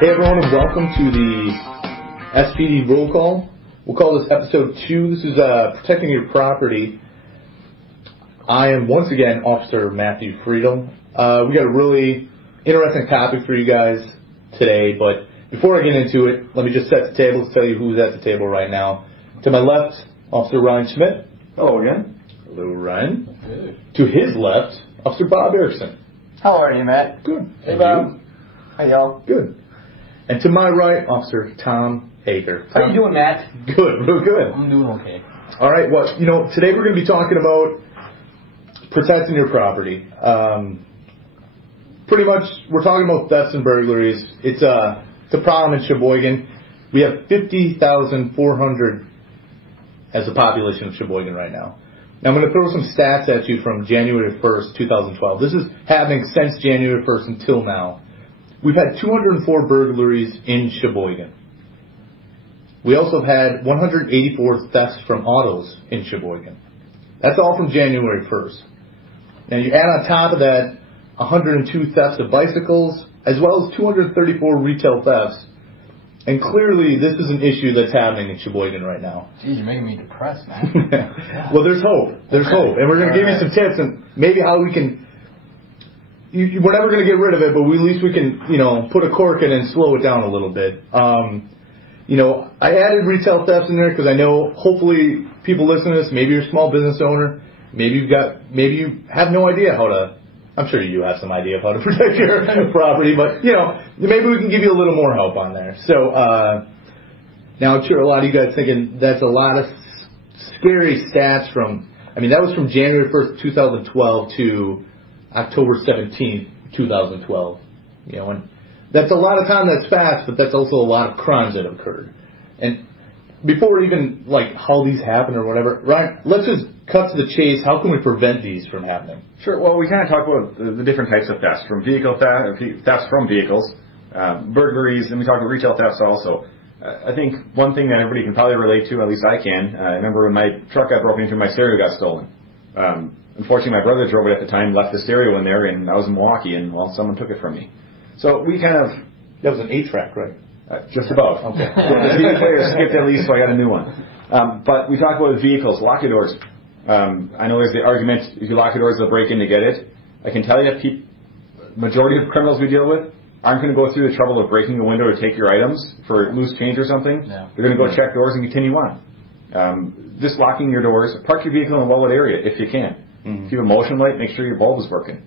Hey everyone, and welcome to the SPD roll call. We'll call this episode 2. This is protecting your property. I am once again Officer Matthew Friedel. We got a really interesting topic for you guys today, but before I get into it, let me just set the table to tell you who's at the table right now. To my left, Officer Ryan Schmidt. Hello again. Hello, Ryan. Hey. To his left, Officer Bob Erickson. How are you, Matt? Good. Hey, Bob. How y'all? Good. And to my right, Officer Tom Hager. How you doing, Matt? Good, real good. I'm doing okay. All right, well, today we're going to be talking about protecting your property. Pretty much, we're talking about thefts and burglaries. It's a problem in Sheboygan. We have 50,400 as the population of Sheboygan right now. Now, I'm going to throw some stats at you from January 1st, 2012. This is happening since January 1st until now. We've had 204 burglaries in Sheboygan. We also had 184 thefts from autos in Sheboygan. That's all from January 1st. Now you add on top of that 102 thefts of bicycles, as well as 234 retail thefts. And clearly this is an issue that's happening in Sheboygan right now. Geez, you're making me depressed, man. Well, there's hope. There's hope. And we're going to give you some tips and maybe how we can... We're never going to get rid of it, but at least we can, put a cork in it and slow it down a little bit. I added retail thefts in there because I know hopefully people listening to this, maybe you're a small business owner, maybe you have no idea how to, I'm sure you do have some idea of how to protect your property, but, maybe we can give you a little more help on there. So, now I'm sure a lot of you guys thinking that's a lot of scary stats that was from January 1st, 2012 to October 17th, 2012. And that's a lot of time that's fast, but that's also a lot of crimes that have occurred. And before even how these happen or whatever, Ryan, let's just cut to the chase. How can we prevent these from happening? Sure. Well, we kind of talk about the different types of thefts, from vehicle thefts from vehicles, burglaries, and we talk about retail thefts also. I think one thing that everybody can probably relate to, at least I can, I remember when my truck got broken into, my stereo got stolen. Unfortunately, my brother drove it at the time, left the stereo in there, and I was in Milwaukee, and, someone took it from me. So we kind of... That was an 8-track, right? Just about. Okay. The CD player skipped at least, so I got a new one. But we talk about vehicles. Lock your doors. I know there's the argument, if you lock your doors, they'll break in to get it. I can tell you, majority of criminals we deal with aren't going to go through the trouble of breaking a window to take your items for loose change or something. No. They're going to go check doors and continue on. Just locking your doors. Park your vehicle in a well-lit area if you can. Mm-hmm. If you have a motion light, make sure your bulb is working.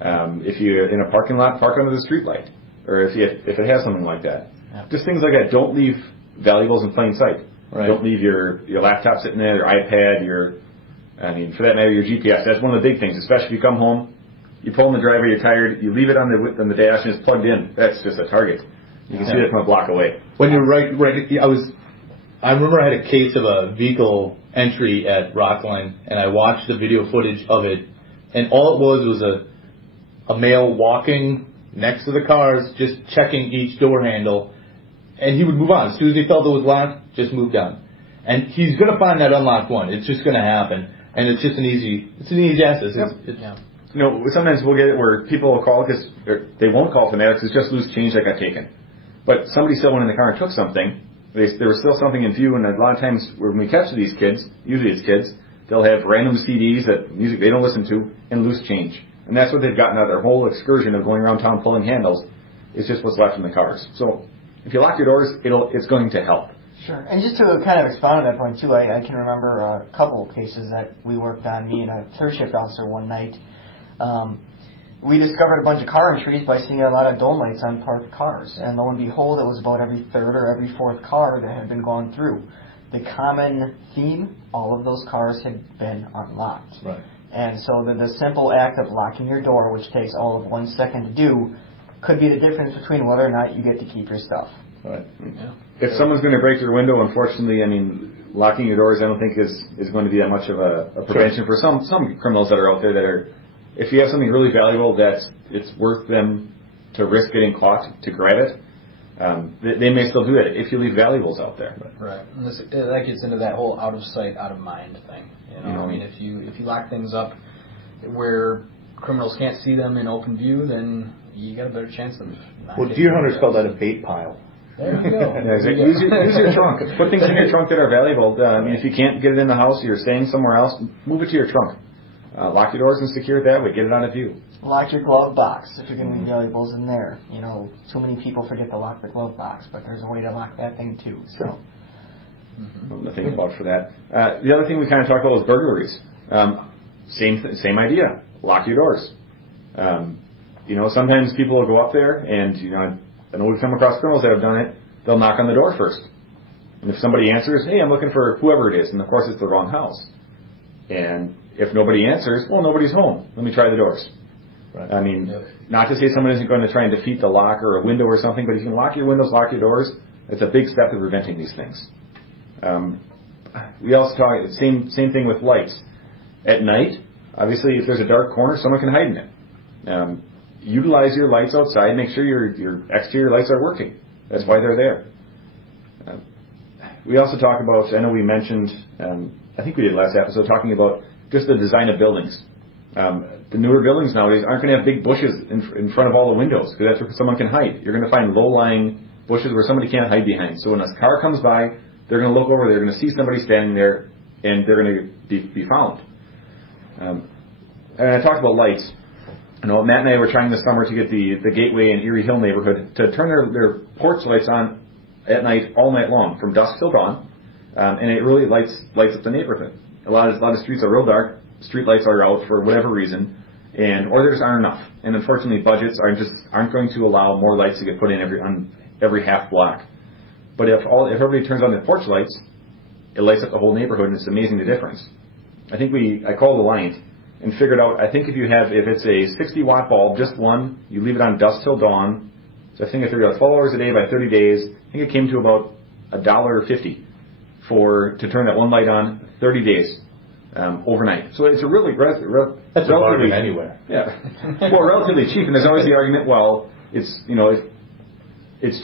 If you're in a parking lot, park under the street light. Or if it has something like that. Yeah. Just things like that. Don't leave valuables in plain sight. Right. Don't leave your laptop sitting there, your iPad, for that matter, your GPS. That's one of the big things, especially if you come home, you pull in the driveway, you're tired, you leave it on the dash and it's plugged in. That's just a target. You can see it from a block away. When you're right. I remember I had a case of a vehicle entry at Rockline, and I watched the video footage of it, and all it was a male walking next to the cars, just checking each door handle, and he would move on. As soon as he felt it was locked, just moved on. And he's going to find that unlocked one. It's just going to happen, and it's just an easy access. Sometimes we'll get it where people will call because they won't call fanatics. It's just loose change that got taken. But somebody still went in the car and took something. There was still something in view, and a lot of times when we catch these kids, usually it's kids, they'll have random CDs that music they don't listen to and loose change. And that's what they've gotten out of their whole excursion of going around town pulling handles. It's just what's left in the cars. So if you lock your doors, it's going to help. Sure. And just to kind of expound on that point, too, I can remember a couple of cases that we worked on, me and a third shift officer one night. We discovered a bunch of car entries by seeing a lot of dome lights on parked cars. And lo and behold, it was about every third or every fourth car that had been gone through. The common theme, all of those cars had been unlocked. Right. And so the simple act of locking your door, which takes all of 1 second to do, could be the difference between whether or not you get to keep your stuff. Right. Yeah. If someone's going to break your window, unfortunately, locking your doors I don't think is going to be that much of a prevention for some criminals that are out there that are, if you have something really valuable that it's worth them to risk getting caught to grab it, they may still do that if you leave valuables out there. Right. And that gets into that whole out of sight, out of mind thing. If you lock things up where criminals can't see them in open view, then you got a better chance of. Well, deer hunters call that a bait pile. There you go. Yeah, exactly. Use your trunk. Put things in your trunk that are valuable. I mean, if you can't get it in the house, you're staying somewhere else, move it to your trunk. Lock your doors and secure it that way. Get it out of view. Lock your glove box if you're going to leave valuables in there. You know, too many people forget to lock the glove box, but there's a way to lock that thing too. So, Something to think about for that. The other thing we kind of talked about was burglaries. Same idea. Lock your doors. You know, sometimes people will go up there, and you know, I know we've come across criminals that have done it. They'll knock on the door first, and if somebody answers, "Hey, I'm looking for whoever it is," and of course it's the wrong house. And if nobody answers, well, nobody's home. Let me try the doors. Right. I mean, not to say someone isn't going to try and defeat the lock or a window or something, but if you can lock your windows, lock your doors, it's a big step to preventing these things. We also talk, same thing with lights. At night, obviously, if there's a dark corner, someone can hide in it. Utilize your lights outside. Make sure your exterior lights are working. That's why they're there. We also talk about, I know we mentioned, I think we did last episode, talking about just the design of buildings. The newer buildings nowadays aren't going to have big bushes in front of all the windows, because that's where someone can hide. You're going to find low-lying bushes where somebody can't hide behind. So when a car comes by, they're going to look over, they're going to see somebody standing there, and they're going to be found. And I talked about lights. I know Matt and I were trying this summer to get the Gateway and Erie Hill neighborhood to turn their porch lights on at night, all night long, from dusk till dawn, and it really lights up the neighborhood. A lot of streets are real dark. Street lights are out for whatever reason, or there just aren't enough. And unfortunately, budgets aren't going to allow more lights to get put in on every half block. But if everybody turns on their porch lights, it lights up the whole neighborhood, and it's amazing the difference. I called Alliant and figured out, I think if it's a 60-watt bulb, just one, you leave it on dusk till dawn. So I think I figured out 12 hours a day by 30 days. I think it came to about $1.50 to turn that one light on 30 days overnight. So it's a really that's a bargain anywhere. Yeah, well, relatively cheap. And there's always the argument, well, it's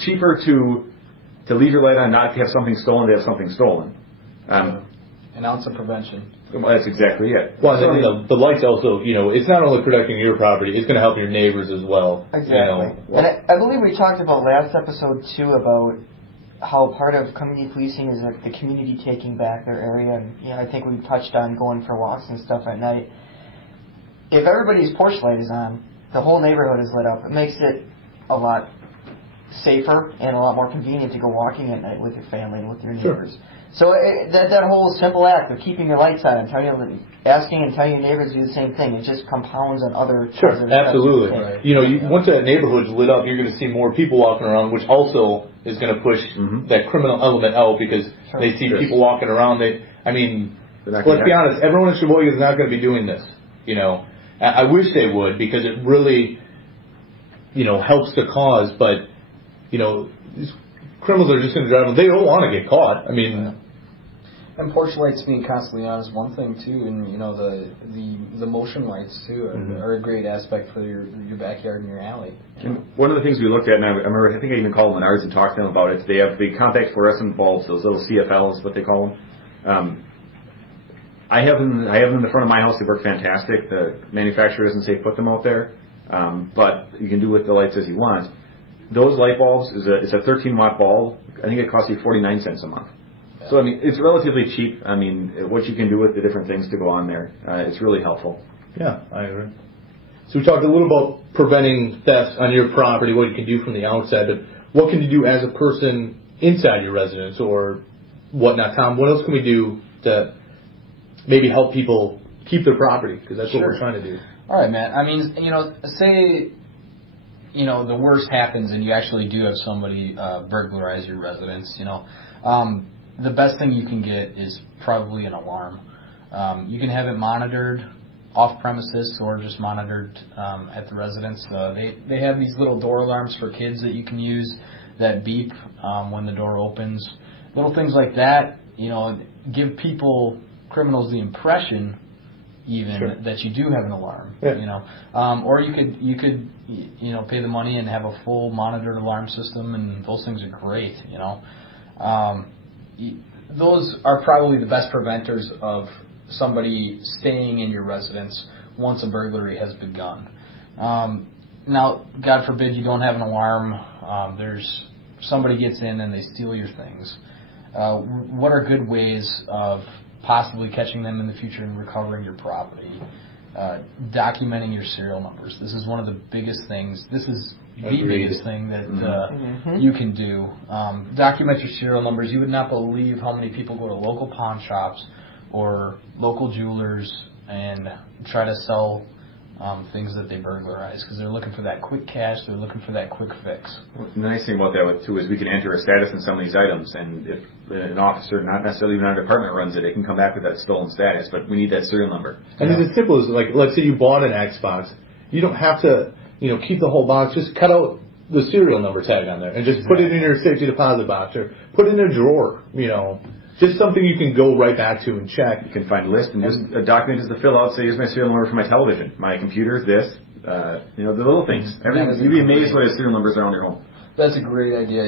cheaper to leave your light on, not to have something stolen, to have something stolen. An ounce of prevention. Well, that's exactly it. Well, the lights also, it's not only protecting your property, it's going to help your neighbors as well. Exactly. And I believe we talked about last episode, too, about how part of community policing is the community taking back their area. And, I think we touched on going for walks and stuff at night. If everybody's porch light is on, the whole neighborhood is lit up. It makes it a lot safer and a lot more convenient to go walking at night with your family and with your neighbors. Sure. So that whole simple act of keeping your lights on and asking and telling your neighbors to do the same thing, it just compounds on other positive absolutely. Right. Once that neighborhood's lit up, you're going to see more people walking around, which also is going to push that criminal element out, because they see people walking around. Let's be honest, everyone in Sheboygan is not going to be doing this. I wish they would, because it really, helps the cause, but, these criminals are just going to drive them. They don't want to get caught. And porch lights being constantly on is one thing too, and the motion lights too are a great aspect for your backyard and your alley. And one of the things we looked at, and I think I even called Menards and talked to them about it. They have the compact fluorescent bulbs, those little CFLs, what they call them. I have them in the front of my house. They work fantastic. The manufacturer doesn't say put them out there, but you can do with the lights as you want. Those light bulbs it's a 13-watt bulb. I think it costs you 49 cents a month. So, it's relatively cheap. What you can do with the different things to go on there, it's really helpful. Yeah, I agree. So we talked a little about preventing theft on your property, what you can do from the outside, but what can you do as a person inside your residence or whatnot? Tom, what else can we do to maybe help people keep their property? Because that's what we're trying to do. All right, Matt. Say the worst happens and you actually do have somebody burglarize your residence, the best thing you can get is probably an alarm. You can have it monitored off premises or just monitored at the residence. They have these little door alarms for kids that you can use that beep when the door opens. Little things like that, give criminals the impression that you do have an alarm, or you could pay the money and have a full monitored alarm system, and those things are great, those are probably the best preventers of somebody staying in your residence once a burglary has begun. now, God forbid you don't have an alarm. There's somebody gets in and they steal your things. What are good ways of possibly catching them in the future and recovering your property? Documenting your serial numbers. This is one of the biggest things. This is the biggest thing that you can do. Document your serial numbers. You would not believe how many people go to local pawn shops or local jewelers and try to sell things that they burglarize because they're looking for that quick cash. They're looking for that quick fix. Well, the nice thing about that too is we can enter a status in some of these items, and if an officer, not necessarily even our department, runs it, it can come back with that stolen status. But we need that serial number. And it's as simple as, like, let's say you bought an Xbox. You don't have to, keep the whole box. Just cut out the serial number tag on there and just put it in your safety deposit box or put it in a drawer. Just something you can go right back to and check. You can find a list and just a document just to fill out. Say, here's my serial number for my television, my computer, this. The little things. Everything. You'd be amazed what his serial numbers are on your home. That's a great idea.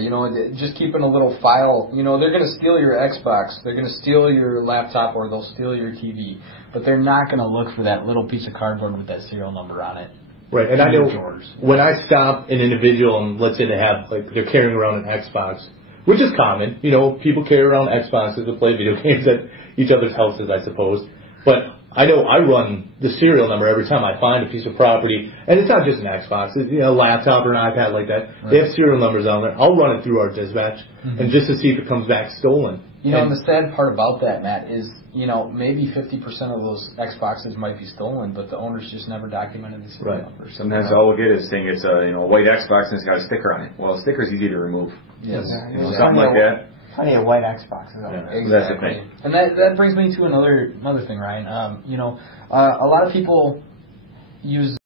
Just keeping a little file. They're going to steal your Xbox. They're going to steal your laptop, or they'll steal your TV. But they're not going to look for that little piece of cardboard with that serial number on it. Right, and I know when I stop an individual and let's say they're carrying around an Xbox, which is common. People carry around Xboxes to play video games at each other's houses, I suppose. But I know I run the serial number every time I find a piece of property, and it's not just an Xbox. It's, a laptop or an iPad like that. Right. They have serial numbers on there. I'll run it through our dispatch, and just to see if it comes back stolen. And the sad part about that, Matt, is maybe 50% of those Xboxes might be stolen, but the owners just never documented the serial number. Sometimes all we'll get is saying it's a white Xbox and it's got a sticker on it. Well, a sticker is easy to remove. Yes, something like that. Plenty of white Xboxes out there. Exactly. That's the thing. And that brings me to another thing, Ryan. A lot of people use